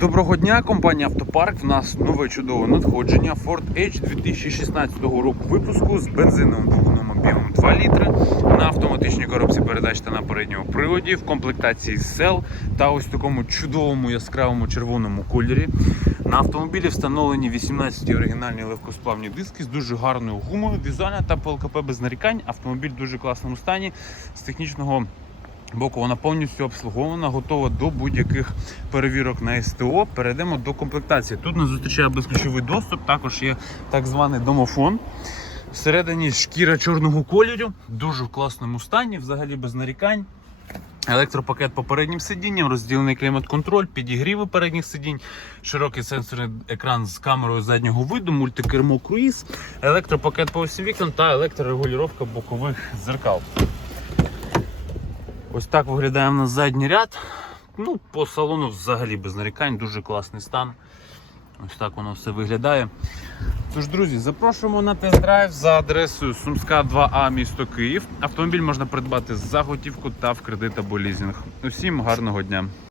Доброго дня, компанія Автопарк. В нас нове чудове надходження Ford Edge 2016 року випуску з бензиновим двигуном об'ємом 2 літри на автоматичній коробці передач та на передньому приводі в комплектації SEL та ось такому чудовому яскравому червоному кольорі. На автомобілі встановлені 18 оригінальні легкосплавні диски з дуже гарною гумою, візуально та по ЛКП без нарікань. Автомобіль в дуже класному стані з технічного боку вона повністю обслугована, готова до будь-яких перевірок на СТО. Перейдемо до комплектації. Тут нас зустрічає безключовий доступ, також є так званий домофон. Всередині шкіра чорного кольору, дуже в класному стані, взагалі без нарікань. Електропакет по переднім сидінням, розділений клімат-контроль, підігріви передніх сидінь, широкий сенсорний екран з камерою заднього виду, мультикермо круїз, електропакет по всім вікнам та електрорегулювання бокових зеркал. Ось так виглядає в нас задній ряд. Ну, по салону взагалі без нарікань, дуже класний стан. Ось так воно все виглядає. Тож, друзі, запрошуємо на тест-драйв за адресою Сумська 2А, місто Київ. Автомобіль можна придбати за готівку та в кредит або лізінг. Усім гарного дня!